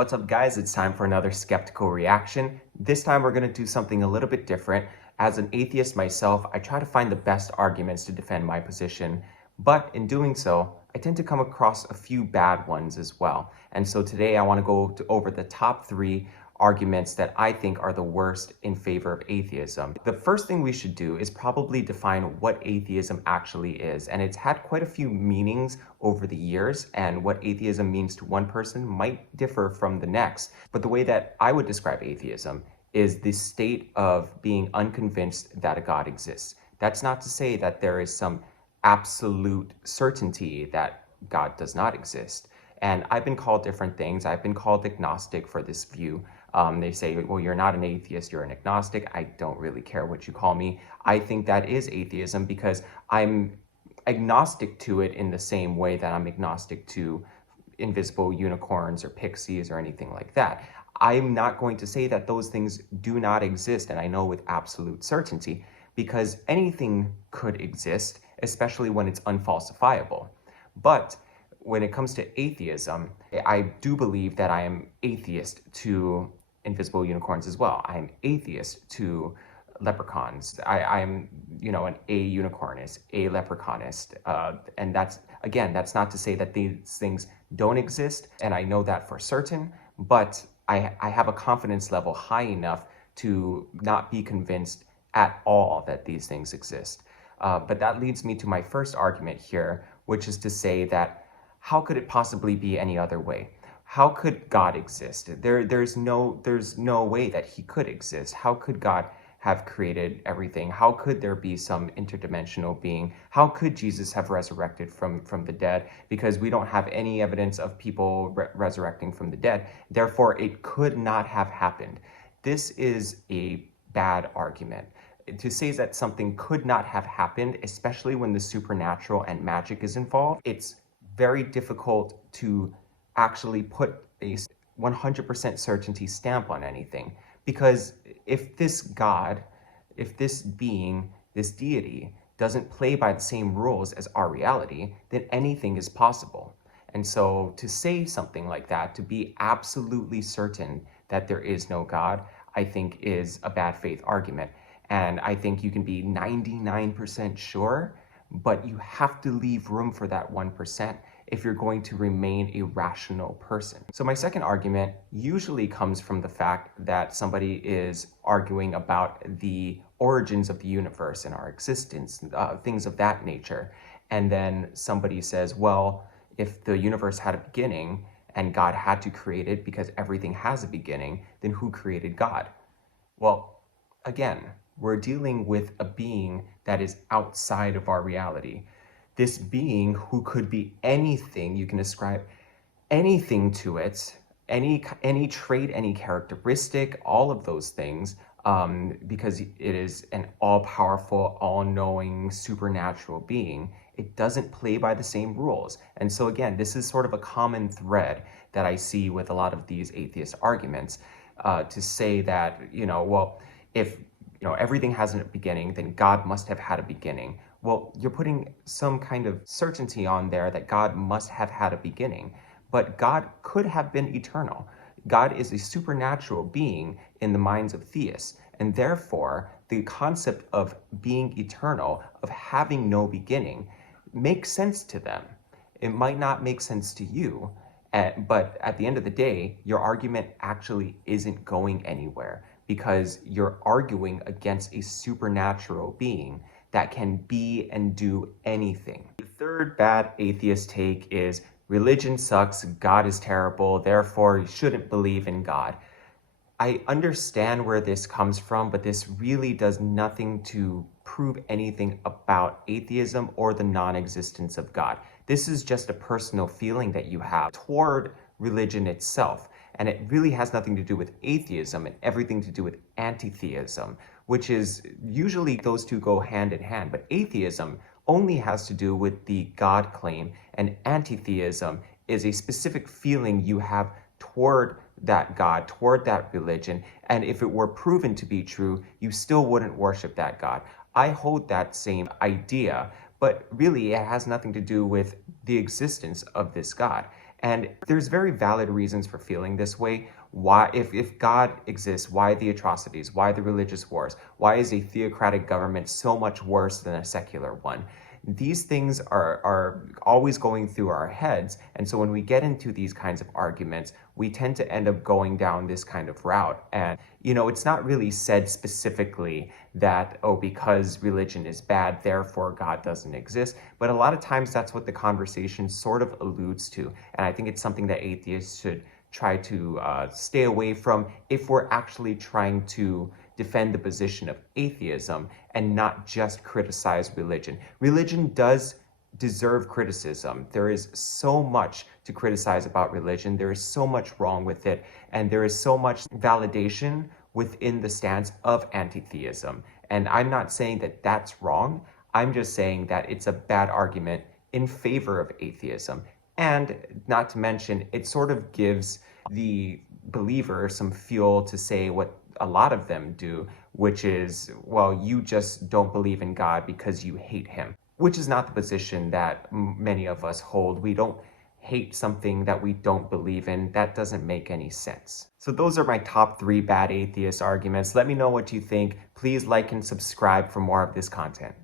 What's up, guys? It's time for another skeptical reaction. This time we're going to do something a little bit different. As an atheist myself, I try to find the best arguments to defend my position, but in doing so, I tend to come across a few bad ones as well. And so today I want to go over the top 3 arguments that I think are the worst in favor of atheism. The first thing we should do is probably define what atheism actually is, and it's had quite a few meanings over the years, and what atheism means to one person might differ from the next. But the way that I would describe atheism is the state of being unconvinced that a God exists. That's not to say that there is some absolute certainty that God does not exist. And I've been called different things. I've been called agnostic for this view. They say, well, you're not an atheist, you're an agnostic. I don't really care what you call me. I think that is atheism because I'm agnostic to it in the same way that I'm agnostic to invisible unicorns or pixies or anything like that. I'm not going to say that those things do not exist, and I know with absolute certainty, because anything could exist, especially when it's unfalsifiable. But when it comes to atheism, I do believe that I am atheist to invisible unicorns as well. I am atheist to leprechauns. I'm, an a-unicornist, a-leprechaunist. And that's not to say that these things don't exist, and I know that for certain, but I have a confidence level high enough to not be convinced at all that these things exist. But that leads me to my first argument here, which is to say that how could it possibly be any other way? How could God exist? There's no way that he could exist. How could God have created everything? How could there be some interdimensional being? How could Jesus have resurrected from the dead? Because we don't have any evidence of people resurrecting from the dead. Therefore, it could not have happened. This is a bad argument. To say that something could not have happened, especially when the supernatural and magic is involved, it's very difficult to actually put a 100% certainty stamp on anything. Because if this God, if this being, this deity, doesn't play by the same rules as our reality, then anything is possible. And so to say something like that, to be absolutely certain that there is no God, I think is a bad faith argument. And I think you can be 99% sure, but you have to leave room for that 1% if you're going to remain a rational person. So my second argument usually comes from the fact that somebody is arguing about the origins of the universe and our existence, things of that nature. And then somebody says, well, if the universe had a beginning and God had to create it because everything has a beginning, then who created God? Well, again, we're dealing with a being that is outside of our reality. This being who could be anything, you can ascribe anything to it, any trait, any characteristic, all of those things, because it is an all-powerful, all-knowing, supernatural being. It doesn't play by the same rules. And so again, this is sort of a common thread that I see with a lot of these atheist arguments, to say that, well, if everything has a beginning, then God must have had a beginning. Well, you're putting some kind of certainty on there that God must have had a beginning, but God could have been eternal. God is a supernatural being in the minds of theists, and therefore the concept of being eternal, of having no beginning, makes sense to them. It might not make sense to you, but at the end of the day, your argument actually isn't going anywhere because you're arguing against a supernatural being that can be and do anything. The third bad atheist take is religion sucks, God is terrible, therefore you shouldn't believe in God. I understand where this comes from, but this really does nothing to prove anything about atheism or the non-existence of God. This is just a personal feeling that you have toward religion itself. And it really has nothing to do with atheism and everything to do with anti-theism, which is usually those two go hand in hand. But atheism only has to do with the God claim, and anti-theism is a specific feeling you have toward that God, toward that religion. And if it were proven to be true, you still wouldn't worship that God. I hold that same idea, but really it has nothing to do with the existence of this God. And there's very valid reasons for feeling this way. Why, if God exists, why the atrocities? Why the religious wars? Why is a theocratic government so much worse than a secular one? These things are always going through our heads. And so when we get into these kinds of arguments, we tend to end up going down this kind of route. And, it's not really said specifically that, oh, because religion is bad, therefore God doesn't exist. But a lot of times that's what the conversation sort of alludes to. And I think it's something that atheists should try to stay away from if we're actually trying to defend the position of atheism and not just criticize religion. Religion does deserve criticism. There is so much to criticize about religion. There is so much wrong with it, and there is so much validation within the stance of anti-theism. And I'm not saying that that's wrong. I'm just saying that it's a bad argument in favor of atheism. And not to mention, it sort of gives the believer some fuel to say what a lot of them do, which is, well, you just don't believe in God because you hate him, which is not the position that many of us hold. We don't hate something that we don't believe in. That doesn't make any sense. So those are my top 3 bad atheist arguments. Let me know what you think. Please like and subscribe for more of this content.